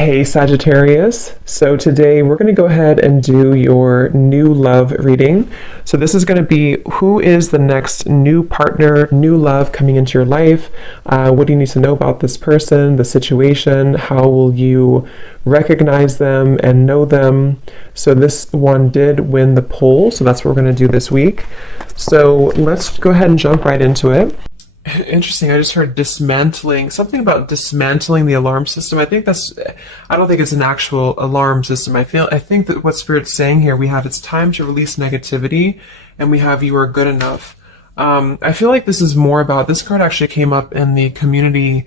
Hey Sagittarius, so today we're going to go ahead and do your new love reading. So this is going to be who is the next new partner, new love coming into your life. What do you need to know about this person, the situation? How will you recognize them and know them? So this one did win the poll, so that's what we're going to do this week. So let's go ahead and jump right into it. Interesting. I just heard dismantling, something about dismantling the alarm system. I don't think it's an actual alarm system. I think that what Spirit's saying here, we have it's time to release negativity, and we have you are good enough. I feel like this is more about, this card actually came up in the community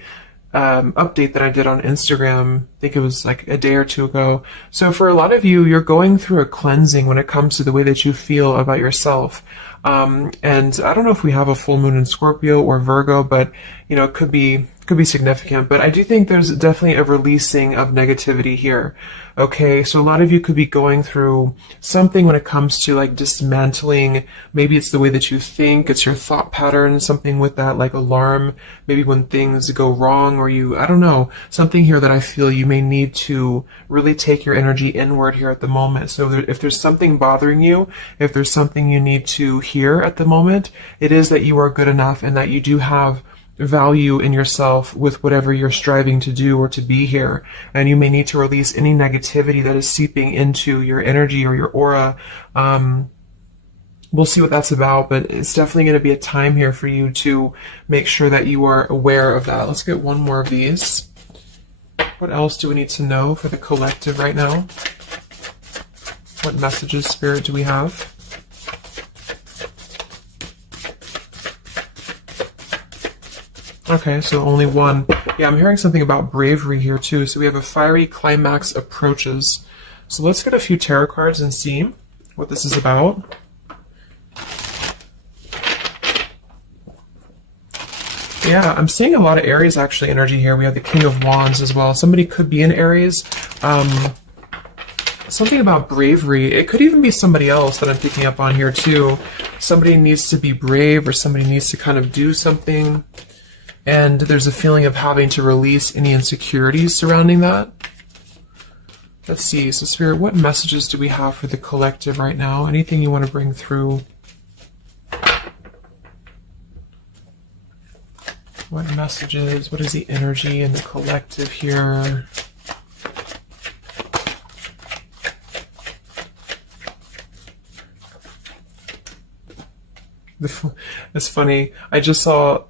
update that I did on Instagram. I think it was like a day or two ago. So for a lot of you, you're going through a cleansing when it comes to the way that you feel about yourself. And I don't know if we have a full moon in Scorpio or Virgo, but you know, it could be significant. But I do think there's definitely a releasing of negativity here. Okay, so a lot of you could be going through something when it comes to like dismantling. Maybe it's the way that you think, it's your thought pattern, something with that like alarm, maybe when things go wrong, or I don't know, something here that I feel you may need to really take your energy inward here at the moment. So if there's something bothering you, if there's something you need to hear at the moment, it is that you are good enough and that you do have value in yourself with whatever you're striving to do or to be here. And you may need to release any negativity that is seeping into your energy or your aura. We'll see what that's about, but it's definitely going to be a time here for you to make sure that you are aware of that. Let's get one more of these. What else do we need to know for the collective right now? What messages, Spirit, do we have? Okay, so only one. Yeah, I'm hearing something about bravery here too. So we have a fiery climax approaches. So let's get a few tarot cards and see what this is about. Yeah, I'm seeing a lot of Aries actually energy here. We have the King of Wands as well. Somebody could be in Aries. Something about bravery. It could even be somebody else that I'm picking up on here too. Somebody needs to be brave, or somebody needs to kind of do something. And there's a feeling of having to release any insecurities surrounding that. Let's see. So Spirit, what messages do we have for the collective right now? Anything you want to bring through? What messages? What is the energy in the collective here? It's funny. I just saw...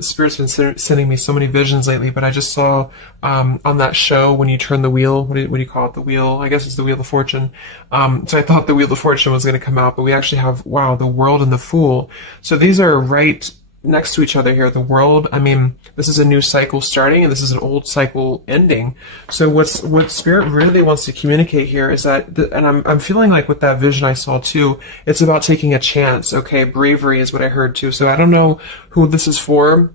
Spirit's been sending me so many visions lately, but I just saw on that show when you turn the wheel, what do you call it? The wheel, I guess it's the Wheel of Fortune. So I thought the Wheel of Fortune was going to come out, but we actually have, wow, the World and the Fool. So these are right next to each other here. The World, I mean, this is a new cycle starting, and this is an old cycle ending. So what Spirit really wants to communicate here is that, and I'm feeling like with that vision I saw too, it's about taking a chance. Okay, bravery is what I heard too. So I don't know who this is for,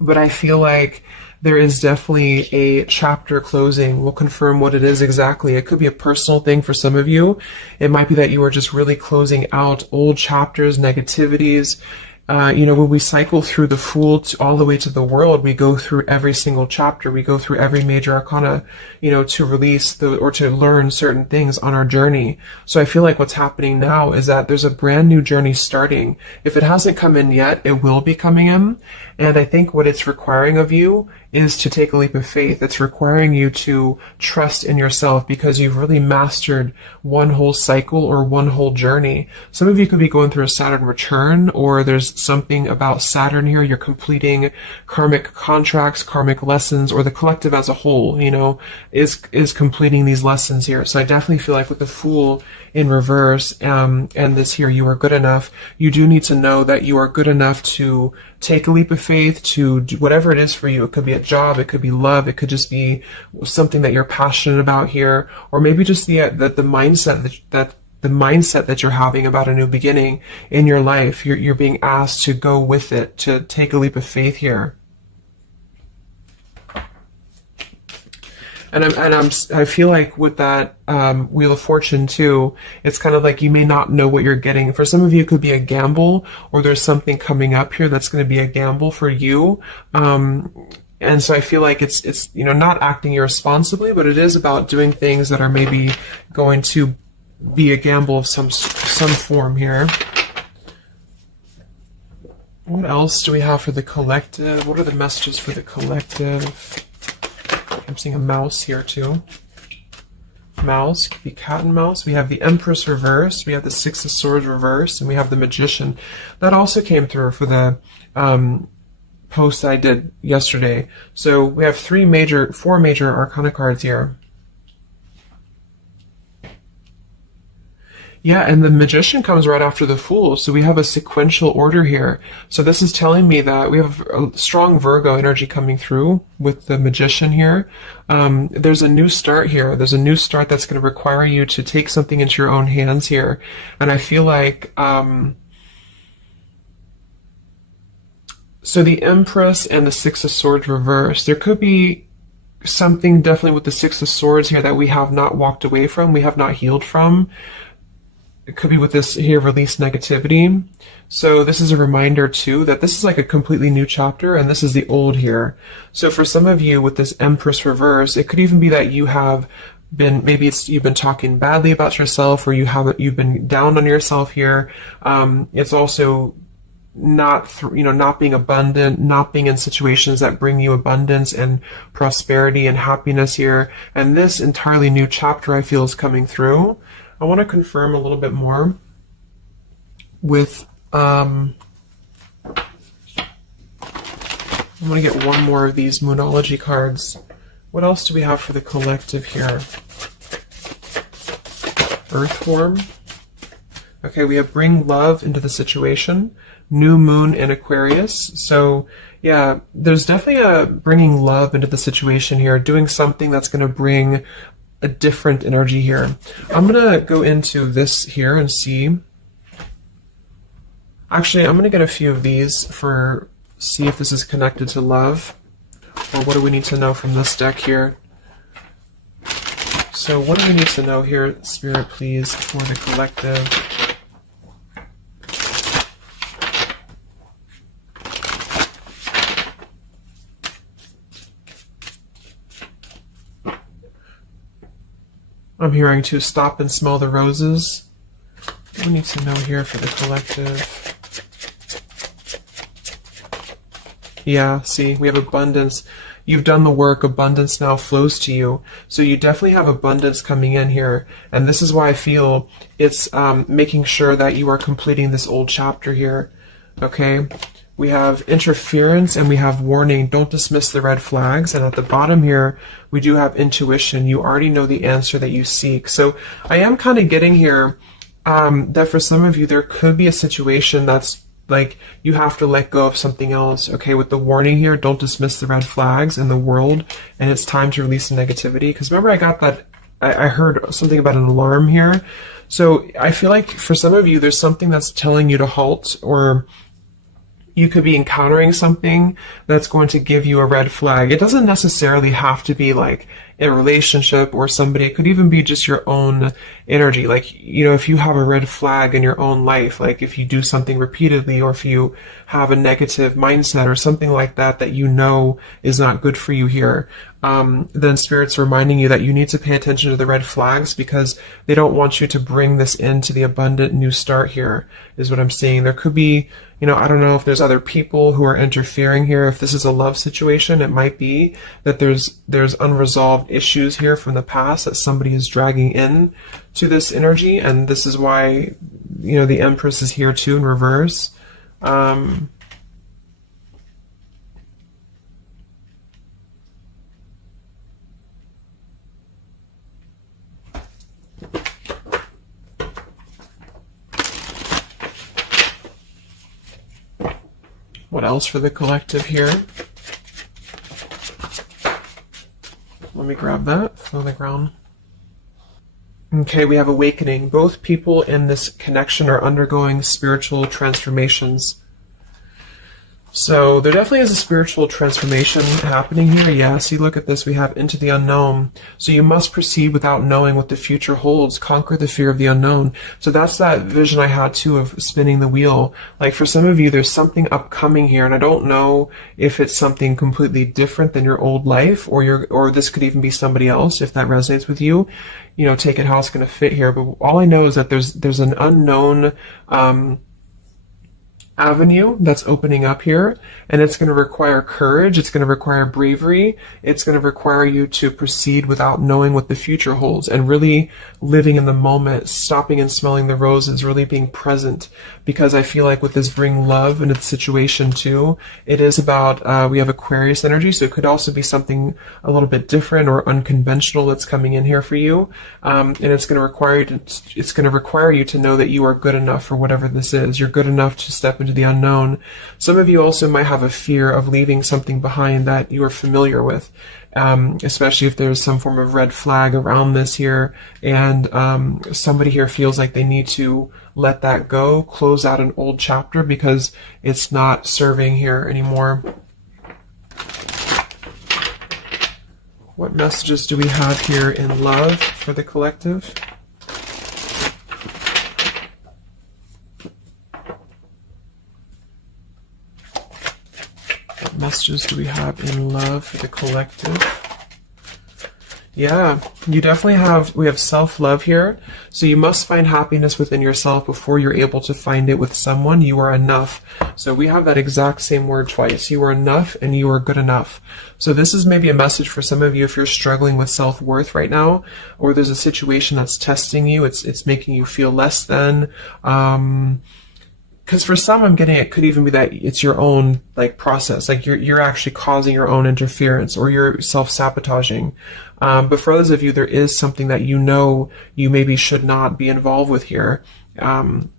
but I feel like there is definitely a chapter closing. We'll confirm what it is exactly. It could be a personal thing for some of you. It might be that you are just really closing out old chapters, negativities. You know, when we cycle through the Fool all the way to the World, we go through every single chapter. We go through every major arcana, you know, to release or to learn certain things on our journey. So I feel like what's happening now is that there's a brand new journey starting. If it hasn't come in yet, it will be coming in. And I think what it's requiring of you is to take a leap of faith. It's requiring you to trust in yourself because you've really mastered one whole cycle or one whole journey. Some of you could be going through a Saturn return, or there's something about Saturn here. You're completing karmic contracts, karmic lessons, or the collective as a whole, you know, is completing these lessons here. So I definitely feel like with the Fool in reverse, and this here, you are good enough. You do need to know that you are good enough to take a leap of faith, to do whatever it is for you. It could be a job, it could be love, it could just be something that you're passionate about here, or maybe just the mindset that you're having about a new beginning in your life. You're being asked to go with it, to take a leap of faith here. And I feel like with that Wheel of Fortune too, it's kind of like you may not know what you're getting. For some of you, it could be a gamble, or there's something coming up here that's going to be a gamble for you. And so I feel like it's not acting irresponsibly, but it is about doing things that are maybe going to be a gamble of some form here. What else do we have for the collective? What are the messages for the collective? I'm seeing a mouse here too. Mouse, could be cat and mouse. We have the Empress reverse, we have the Six of Swords reverse, and we have the Magician. That also came through for the post I did yesterday. So we have four major Arcana cards here. Yeah, and the Magician comes right after the Fool, so we have a sequential order here. So this is telling me that we have a strong Virgo energy coming through with the Magician here. There's a new start here. There's a new start that's going to require you to take something into your own hands here. And I feel like... so the Empress and the Six of Swords reverse, there could be something definitely with the Six of Swords here that we have not walked away from, we have not healed from. It could be with this here, release negativity. So this is a reminder too that this is like a completely new chapter, and this is the old here. So for some of you with this Empress reverse, it could even be that you have been, maybe you've been talking badly about yourself, or you've been down on yourself here. It's also not being abundant, not being in situations that bring you abundance and prosperity and happiness here. And this entirely new chapter I feel is coming through. I want to confirm a little bit more with, I'm going to get one more of these Moonology cards. What else do we have for the collective here? Earth form. Okay, we have bring love into the situation. New moon in Aquarius. So yeah, there's definitely a bringing love into the situation here, doing something that's going to bring a different energy here. I'm going to go into this here and see. Actually, I'm going to get a few of these see if this is connected to love, or what do we need to know from this deck here. So what do we need to know here, Spirit, please, for the collective? I'm hearing to stop and smell the roses. What do we need to know here for the collective? Yeah, see, we have abundance. You've done the work, abundance now flows to you. So you definitely have abundance coming in here. And this is why I feel it's making sure that you are completing this old chapter here. Okay? We have interference and we have warning. Don't dismiss the red flags. And at the bottom here, we do have intuition. You already know the answer that you seek. So I am kind of getting here that for some of you, there could be a situation that's like you have to let go of something else. Okay, with the warning here, don't dismiss the red flags in the world. And it's time to release the negativity. Because remember, I got that, I heard something about an alarm here. So I feel like for some of you, there's something that's telling you to halt, or you could be encountering something that's going to give you a red flag. It doesn't necessarily have to be like a relationship or somebody. It could even be just your own energy. Like, if you have a red flag in your own life, like if you do something repeatedly, or if you have a negative mindset or something like that that is not good for you here, then Spirit's reminding you that you need to pay attention to the red flags, because they don't want you to bring this into the abundant new start here, is what I'm seeing. There could be, I don't know if there's other people who are interfering here. If this is a love situation, it might be that there's unresolved issues here from the past that somebody is dragging in to this energy, and this is why, the Empress is here too in reverse. What else for the collective here? Let me grab that on the ground. Okay, we have awakening. Both people in this connection are undergoing spiritual transformations. So there definitely is a spiritual transformation happening here. Yeah, see, look at this. We have into the unknown. So you must proceed without knowing what the future holds. Conquer the fear of the unknown. So that's that vision I had too of spinning the wheel. Like for some of you, there's something upcoming here, and I don't know if it's something completely different than your old life, or this could even be somebody else. If that resonates with you, you know, take it how it's going to fit here. But all I know is that there's an unknown avenue that's opening up here, and it's going to require courage, it's going to require bravery, it's going to require you to proceed without knowing what the future holds, and really living in the moment, stopping and smelling the roses, really being present. Because I feel like with this bring love in its situation too, it is about, we have Aquarius energy, so it could also be something a little bit different or unconventional that's coming in here for you, and it's going to require you to know that you are good enough for whatever this is. You're good enough to step into the unknown. Some of you also might have a fear of leaving something behind that you are familiar with, especially if there's some form of red flag around this here, and somebody here feels like they need to let that go, close out an old chapter because it's not serving here anymore. What messages do we have here in love for the collective? What messages do we have in love for the collective? Yeah, you definitely we have self-love here. So you must find happiness within yourself before you're able to find it with someone. You are enough. So we have that exact same word twice. You are enough and you are good enough. So this is maybe a message for some of you if you're struggling with self-worth right now, or there's a situation that's testing you. It's making you feel less than, because for some, I'm getting it could even be that it's your own process, like you're actually causing your own interference, or you're self-sabotaging. But for others of you, there is something that you know you maybe should not be involved with here. And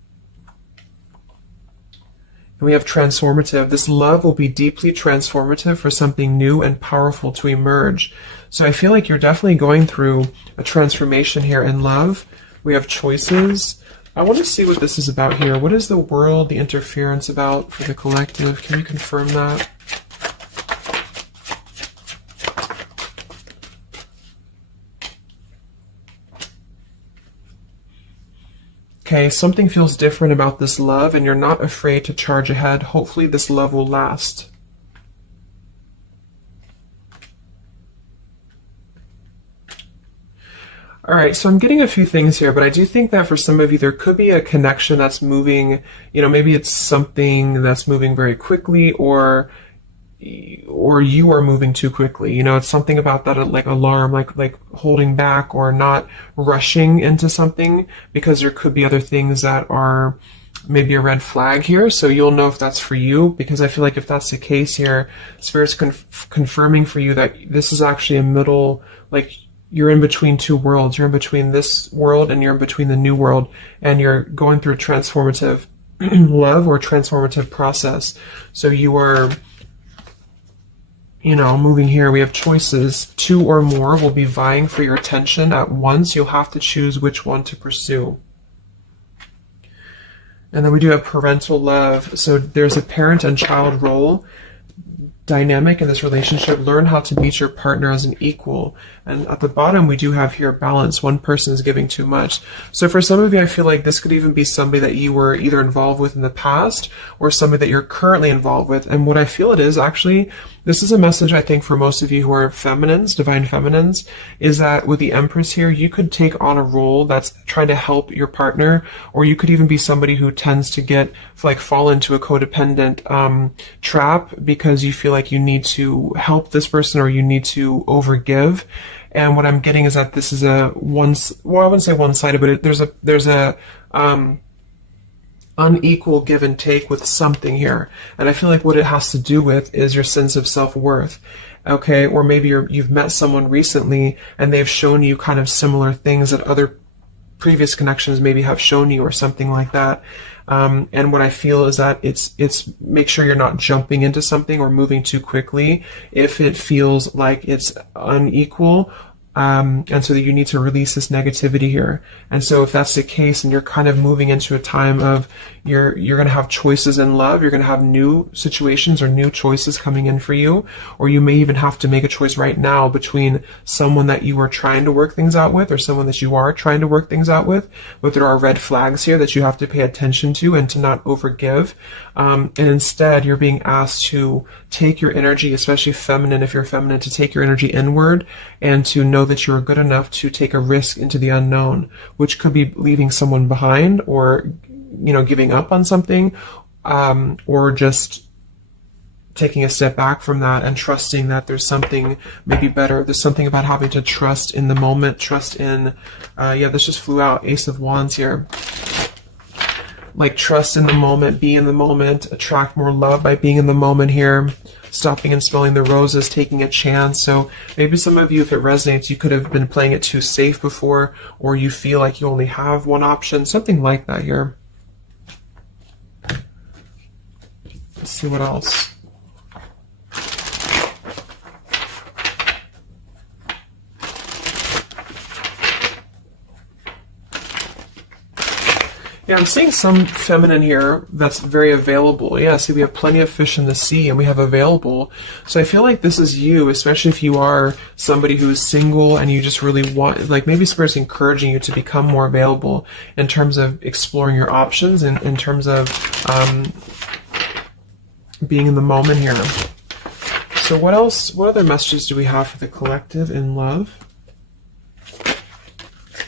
we have transformative. This love will be deeply transformative for something new and powerful to emerge. So I feel like you're definitely going through a transformation here in love. We have choices. I want to see what this is about here. What is the world, the interference about for the collective? Can you confirm that? Okay, something feels different about this love, and you're not afraid to charge ahead. Hopefully this love will last. All right, so I'm getting a few things here, but I do think that for some of you, there could be a connection that's moving, maybe it's something that's moving very quickly, or you are moving too quickly. It's something about that, like alarm, like holding back or not rushing into something, because there could be other things that are maybe a red flag here. So you'll know if that's for you, because I feel like if that's the case here, Spirit's confirming for you that this is actually a middle, you're in between two worlds. You're in between this world and you're in between the new world, and you're going through a transformative love or transformative process. So you are moving here. We have choices. Two or more will be vying for your attention at once. You'll have to choose which one to pursue. And then we do have parental love. So there's a parent and child role dynamic in this relationship. Learn how to meet your partner as an equal. And at the bottom, we do have here balance. One person is giving too much. So for some of you, I feel like this could even be somebody that you were either involved with in the past or somebody that you're currently involved with. And what I feel it is actually, this is a message I think for most of you who are feminines, divine feminines, is that with the Empress here, you could take on a role that's trying to help your partner, or you could even be somebody who tends to fall into a codependent trap because you feel like you need to help this person or you need to overgive. And what I'm getting is that this is I wouldn't say one-sided, but there's a unequal give and take with something here. And I feel like what it has to do with is your sense of self-worth. Okay, or maybe you've met someone recently and they've shown you kind of similar things that other previous connections maybe have shown you, or something like that. And what I feel is that it's make sure you're not jumping into something or moving too quickly if it feels like it's unequal. and so that you need to release this negativity here. And so if that's the case, and you're kind of moving into a time of you're going to have choices in love, you're going to have new situations or new choices coming in for you, or you may even have to make a choice right now between someone that you are trying to work things out with or someone that you are trying to work things out with. But there are red flags here that you have to pay attention to and to not overgive. And instead, you're being asked to take your energy, especially feminine, if you're feminine, to take your energy inward and to know that you're good enough to take a risk into the unknown, which could be leaving someone behind, or, you know, giving up on something, or just taking a step back from that and trusting that there's something maybe better. There's something about having to trust in the moment, trust in, this just flew out, Ace of Wands here. Like, trust in the moment, be in the moment, attract more love by being in the moment here, stopping and smelling the roses, taking a chance. So maybe some of you, if it resonates, you could have been playing it too safe before, or you feel like you only have one option, something like that here. Let's see what else. Yeah, I'm seeing some feminine here that's very available. Yeah, see, we have plenty of fish in the sea, and we have available. So I feel like this is you, especially if you are somebody who is single and you just really want, like, maybe Spirit's encouraging you to become more available in terms of exploring your options and in terms of being in the moment here. So what else, what other messages do we have for the collective in love?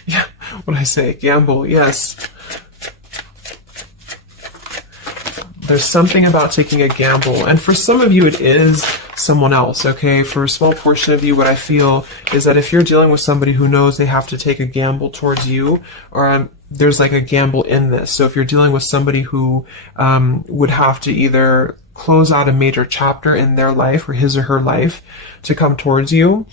Yeah, what did I say? Gamble, yes. There's something about taking a gamble, and for some of you it is someone else, okay? For a small portion of you, what I feel is that if you're dealing with somebody who knows they have to take a gamble towards you, or there's like a gamble in this. So if you're dealing with somebody who would have to either close out a major chapter in their life or his or her life to come towards you,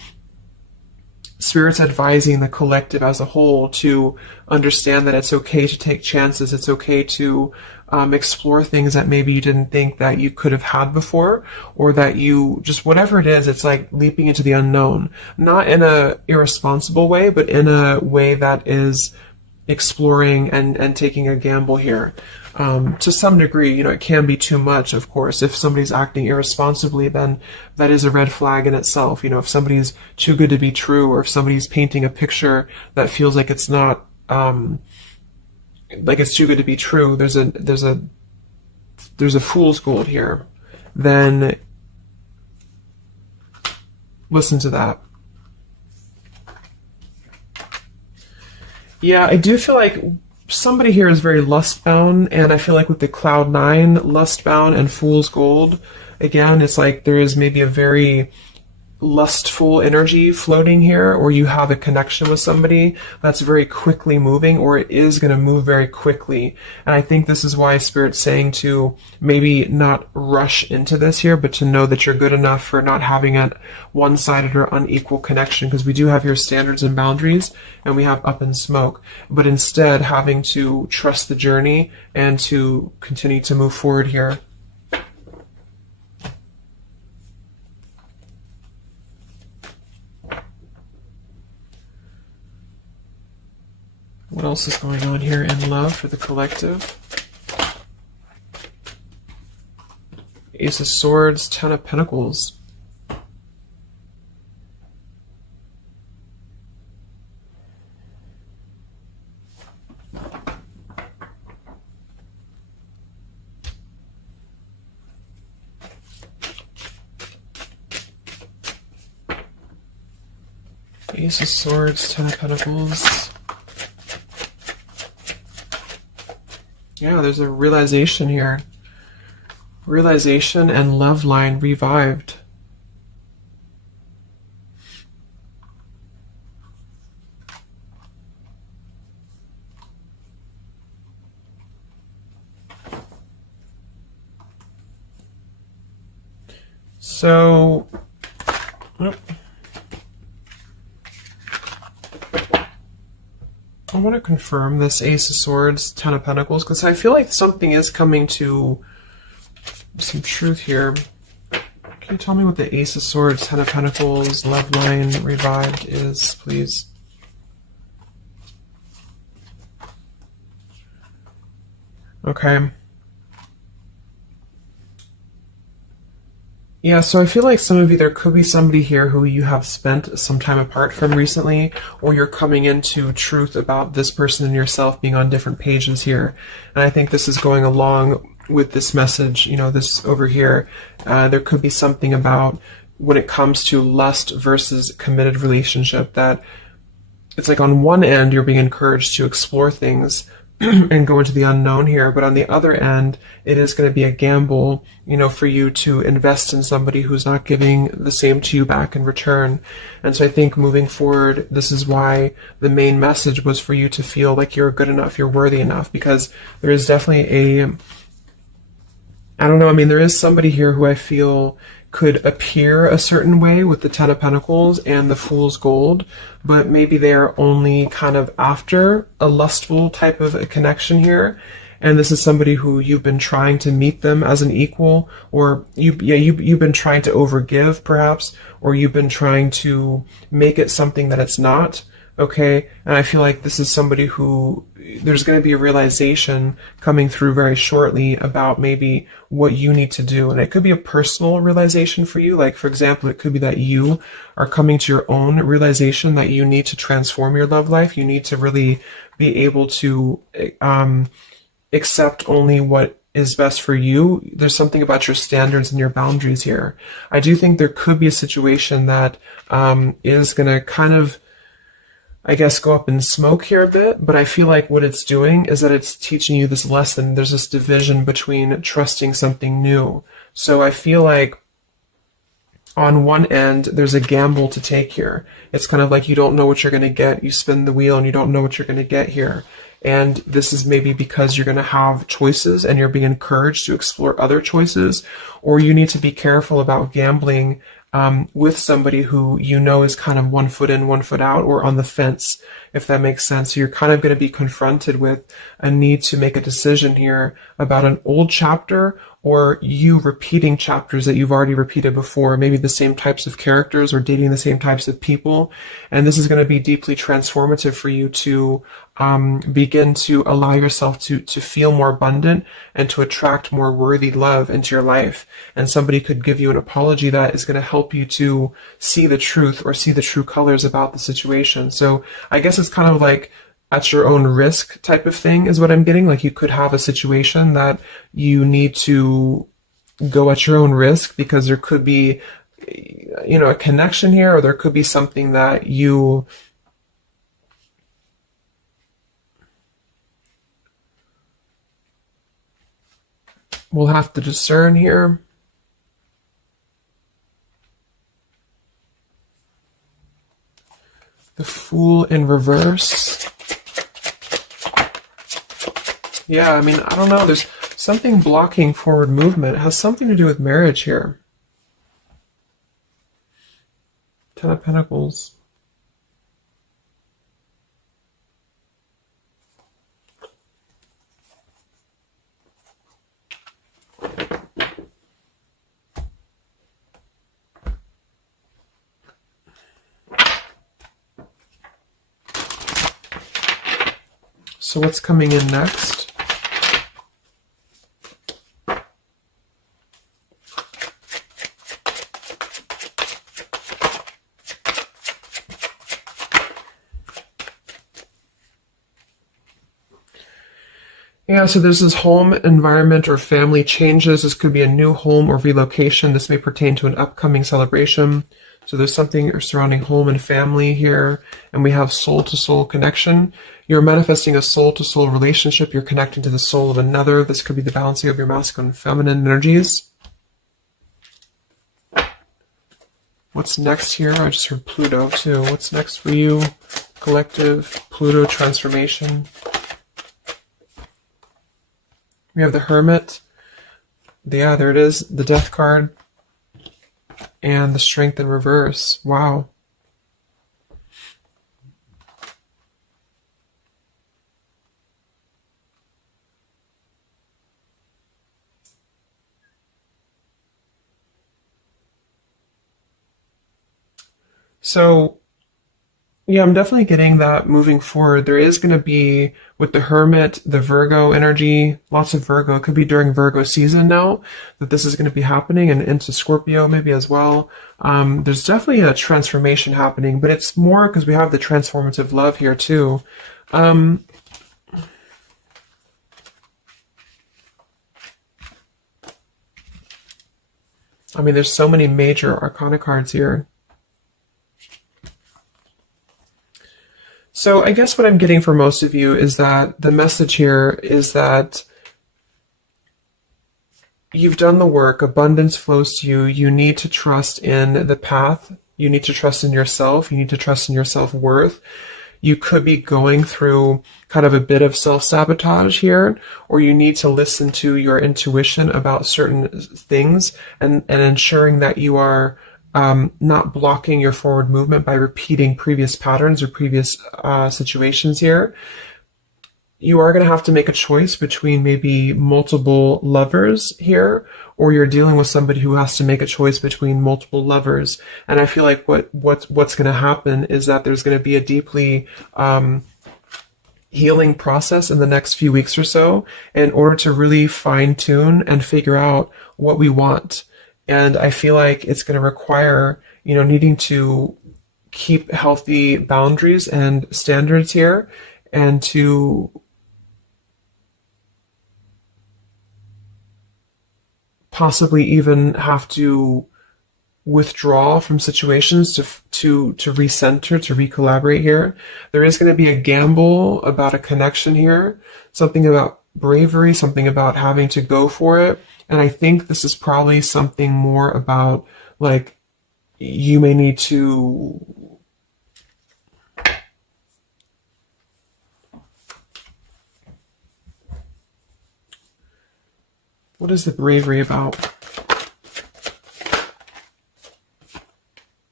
Spirit's advising the collective as a whole to understand that it's okay to take chances. It's okay to explore things that maybe you didn't think that you could have had before, or that you just, whatever it is, it's like leaping into the unknown. Not in a irresponsible way, but in a way that is exploring and taking a gamble here. To some degree, you know, it can be too much, of course. If somebody's acting irresponsibly, then that is a red flag in itself. You know, if somebody's too good to be true, or if somebody's painting a picture that feels like it's not, like it's too good to be true, there's a fool's gold here, then listen to that. Yeah, I do feel like somebody here is very lust-bound, and I feel like with the Cloud 9, lust-bound and Fool's Gold, again, it's like there is maybe a very lustful energy floating here, or you have a connection with somebody that's very quickly moving, or it is going to move very quickly. And I think this is why Spirit's saying to maybe not rush into this here, but to know that you're good enough for not having a one-sided or unequal connection, because we do have your standards and boundaries, and we have up in smoke, but instead having to trust the journey and to continue to move forward here. What else is going on here in love for the collective? Ace of Swords, Ten of Pentacles. Ace of Swords, Ten of Pentacles. Yeah, there's a realization here. Realization and love line revived. So, I want to confirm this Ace of Swords, Ten of Pentacles, because I feel like something is coming to some truth here. Can you tell me what the Ace of Swords, Ten of Pentacles, Love Line Revived is, please? Okay. Yeah, so I feel like some of you, there could be somebody here who you have spent some time apart from recently, or you're coming into truth about this person and yourself being on different pages here. And I think this is going along with this message, you know, this over here. There could be something about when it comes to lust versus committed relationship that it's like on one end you're being encouraged to explore things and go into the unknown here, but on the other end it is going to be a gamble, you know, for you to invest in somebody who's not giving the same to you back in return. And so I think moving forward, this is why the main message was for you to feel like you're good enough, you're worthy enough, because there is definitely I don't know, I mean, there is somebody here who I feel could appear a certain way with the Ten of Pentacles and the Fool's Gold, but maybe they are only kind of after a lustful type of a connection here. And this is somebody who you've been trying to meet them as an equal, or you've been trying to overgive perhaps, or you've been trying to make it something that it's not. Okay, and I feel like this is somebody who there's going to be a realization coming through very shortly about maybe what you need to do. And it could be a personal realization for you. Like, for example, it could be that you are coming to your own realization that you need to transform your love life. You need to really be able to accept only what is best for you. There's something about your standards and your boundaries here. I do think there could be a situation that is going to kind of, I guess, go up in smoke here a bit, but I feel like what it's doing is that it's teaching you this lesson. There's this division between trusting something new. So I feel like on one end, there's a gamble to take here. It's kind of like you don't know what you're going to get. You spin the wheel and you don't know what you're going to get here. And this is maybe because you're going to have choices and you're being encouraged to explore other choices, or you need to be careful about gambling with somebody who you know is kind of 1 foot in, 1 foot out, or on the fence, if that makes sense. So you're kind of going to be confronted with a need to make a decision here about an old chapter, or you repeating chapters that you've already repeated before, maybe the same types of characters or dating the same types of people. And this is going to be deeply transformative for you to begin to allow yourself to feel more abundant and to attract more worthy love into your life. And somebody could give you an apology that is going to help you to see the truth or see the true colors about the situation. So I guess it's kind of like at your own risk type of thing is what I'm getting. Like you could have a situation that you need to go at your own risk because there could be, you know, a connection here, or there could be something that you will have to discern here. The Fool in reverse. Yeah, I mean, I don't know. There's something blocking forward movement. It has something to do with marriage here. Ten of Pentacles. So what's coming in next? Yeah, so there's this home, environment, or family changes. This could be a new home or relocation. This may pertain to an upcoming celebration. So there's something surrounding home and family here. And we have soul-to-soul connection. You're manifesting a soul-to-soul relationship. You're connecting to the soul of another. This could be the balancing of your masculine and feminine energies. What's next here? I just heard Pluto too. What's next for you? Collective, Pluto transformation. We have the Hermit. Yeah, there it is. The Death card. And the Strength in reverse. Wow. So yeah, I'm definitely getting that moving forward. There is going to be, with the Hermit, the Virgo energy, lots of Virgo. It could be during Virgo season now that this is going to be happening, and into Scorpio maybe as well. There's definitely a transformation happening, but it's more because we have the transformative love here too. Um, I mean, there's so many major arcana cards here. So I guess what I'm getting for most of you is that the message here is that you've done the work, abundance flows to you, you need to trust in the path, you need to trust in yourself, you need to trust in your self-worth. You could be going through kind of a bit of self-sabotage here, or you need to listen to your intuition about certain things, and ensuring that you are not blocking your forward movement by repeating previous patterns or previous situations here. You are going to have to make a choice between maybe multiple lovers here, or you're dealing with somebody who has to make a choice between multiple lovers. And I feel like what's going to happen is that there's going to be a deeply healing process in the next few weeks or so in order to really fine tune and figure out what we want. And I feel like it's going to require, needing to keep healthy boundaries and standards here, and to possibly even have to withdraw from situations to recenter, to recollaborate here. There is going to be a gamble about a connection here, something about bravery, something about having to go for it. And I think this is probably something more about, like, you may need to what is the bravery about?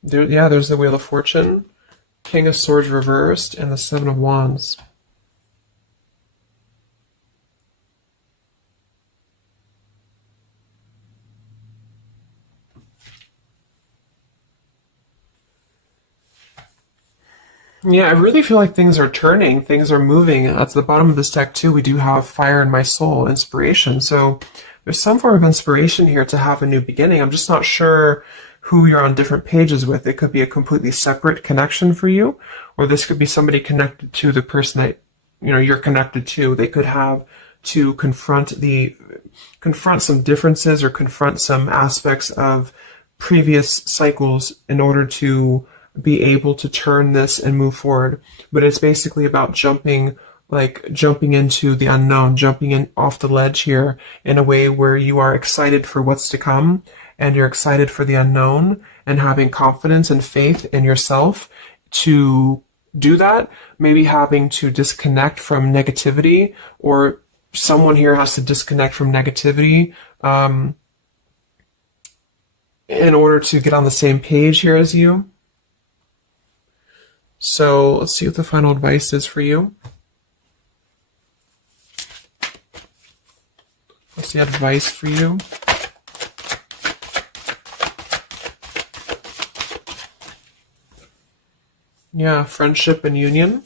There's the Wheel of Fortune, King of Swords reversed, and the Seven of Wands. Yeah, I really feel like things are turning, things are moving. At the bottom of this deck too, we do have Fire in My Soul, inspiration. So there's some form of inspiration here to have a new beginning. I'm just not sure who you're on different pages with. It could be a completely separate connection for you, or this could be somebody connected to the person that you're connected to. They could have to confront some differences, or confront some aspects of previous cycles in order to be able to turn this and move forward. But it's basically about jumping into the unknown, jumping in off the ledge here in a way where you are excited for what's to come, and you're excited for the unknown, and having confidence and faith in yourself to do that. Maybe having to disconnect from negativity, or someone here has to disconnect from negativity in order to get on the same page here as you. So let's see what the final advice is for you. What's the advice for you? Yeah, friendship and union.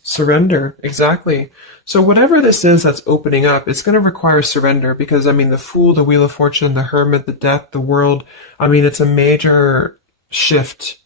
Surrender, exactly. So whatever this is that's opening up, it's going to require surrender, because, I mean, the Fool, the Wheel of Fortune, the Hermit, the Death, the World, I mean, it's a major shift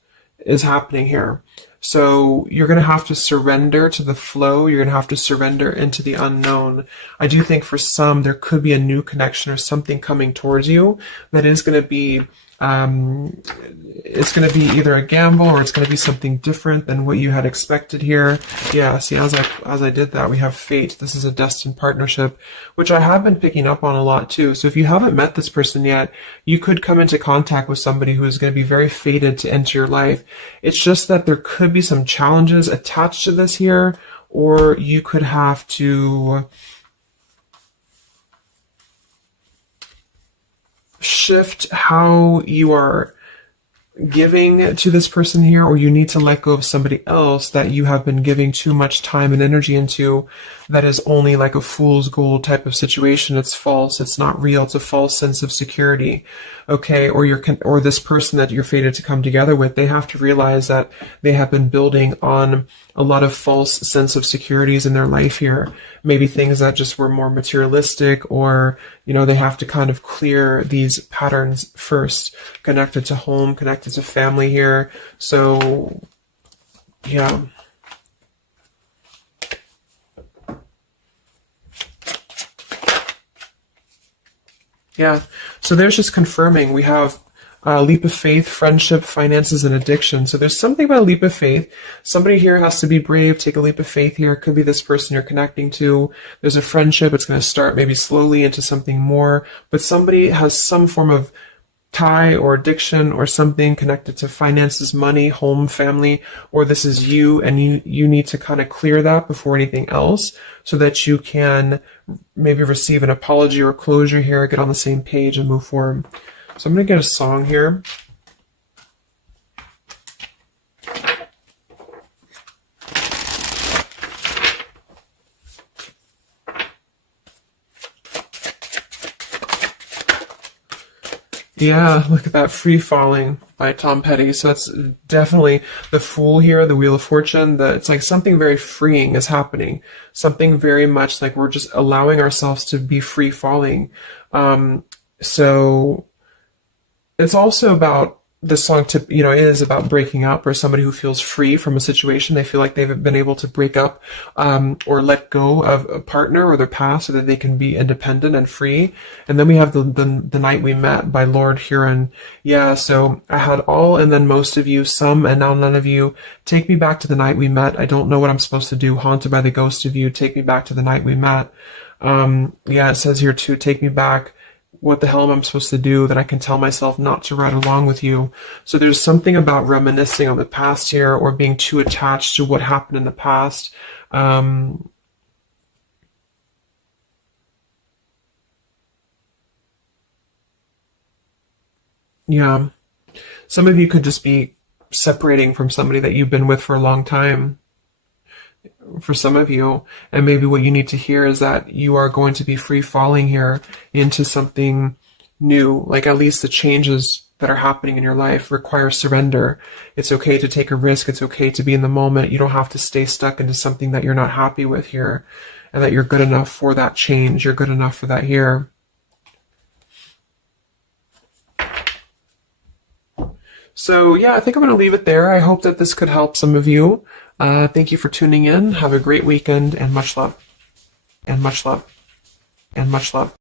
is happening here. So you're going to have to surrender to the flow. You're going to have to surrender into the unknown. I do think for some, there could be a new connection or something coming towards you that is going to be, it's going to be either a gamble, or it's going to be something different than what you had expected here. Yeah, see, as I did that, we have fate. This is a destined partnership, which I have been picking up on a lot too. So if you haven't met this person yet, you could come into contact with somebody who is going to be very fated to enter your life. It's just that there could be some challenges attached to this here, or you could have to shift how you are giving to this person here, or you need to let go of somebody else that you have been giving too much time and energy into, that is only like a fool's gold type of situation. It's false. It's not real. It's a false sense of security. Okay. Or this person that you're fated to come together with, they have to realize that they have been building on a lot of false sense of securities in their life here. Maybe things that just were more materialistic, or, they have to kind of clear these patterns first, connected to home, connected to family here. So, yeah. Yeah, so there's just confirming. We have leap of faith, friendship, finances, and addiction. So there's something about a leap of faith. Somebody here has to be brave, take a leap of faith here. It could be this person you're connecting to. There's a friendship. It's going to start maybe slowly into something more. But somebody has some form of tie or addiction or something connected to finances, money, home, family, or this is you, and you need to kind of clear that before anything else, so that you can maybe receive an apology or closure here, get on the same page and move forward. So I'm going to get a song here. Yeah, look at that, Free Falling by Tom Petty. So it's definitely the Fool here, the Wheel of Fortune. It's like something very freeing is happening. Something very much like we're just allowing ourselves to be free falling. So it's also about this song is about breaking up, or somebody who feels free from a situation. They feel like they've been able to break up or let go of a partner or their past, so that they can be independent and free. And then we have the Night We Met by Lord Huron. Yeah, so I had all and then most of you, some and now none of you. Take me back to the night we met. I don't know what I'm supposed to do. Haunted by the ghost of you. Take me back to the night we met. Yeah, it says here too, take me back. What the hell am I supposed to do that I can tell myself not to ride along with you? So there's something about reminiscing on the past here, or being too attached to what happened in the past. Yeah. Some of you could just be separating from somebody that you've been with for a long time. For some of you, and maybe what you need to hear is that you are going to be free falling here into something new. Like, at least the changes that are happening in your life require surrender. It's okay to take a risk. It's okay to be in the moment. You don't have to stay stuck into something that you're not happy with here, and that you're good enough for that change. You're good enough for that here. So yeah, I think I'm going to leave it there. I hope that this could help some of you. Thank you for tuning in. Have a great weekend, and much love. And much love. And much love.